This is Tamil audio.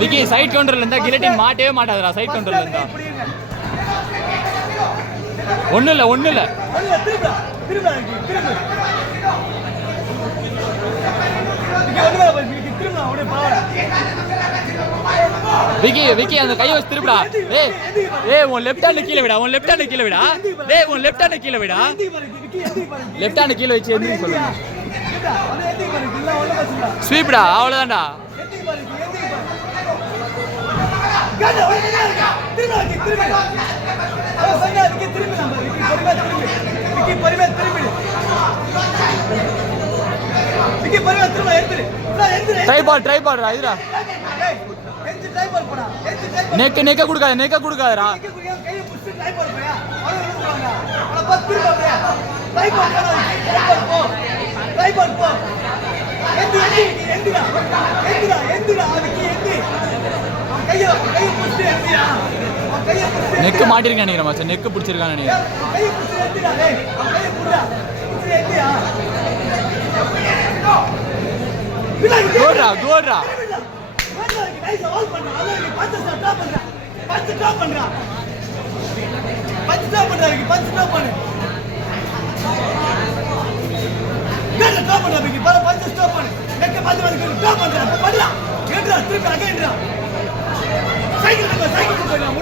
விக்கி சைட் கவுண்டர்ல இருந்தா கிலட்டின் மாட்டவே மாட்டாதுடா. சைட் கவுண்டர்ல இருந்தா ஒண்ணு இல்ல விக்கி அந்த கையை வச்சு திருப்படா. ஏய் உன் லெஃப்ட் ஹேண்ட் கீழே விடா. உன் லெஃப்ட் ஹேண்ட் கீழே விடா. டேய் உன் லெஃப்ட் ஹேண்ட் கீழே விடா. லெஃப்ட் ஹேண்ட் கீழே வச்சு எந்திரி சொல்லுங்க. ஸ்வீப்டா அவ்வளவுதான்டா. ட்ரைபால் இதுடா. நெக்க கொடுக்காதடா. நெக்கு மாட்டிருக்கேன் நினைக்கிறேன் மச்சான். நெக்கு பிடிச்சிருக்கான்னு நினைக்கிறேன். கோட்ரா சைக்கிள்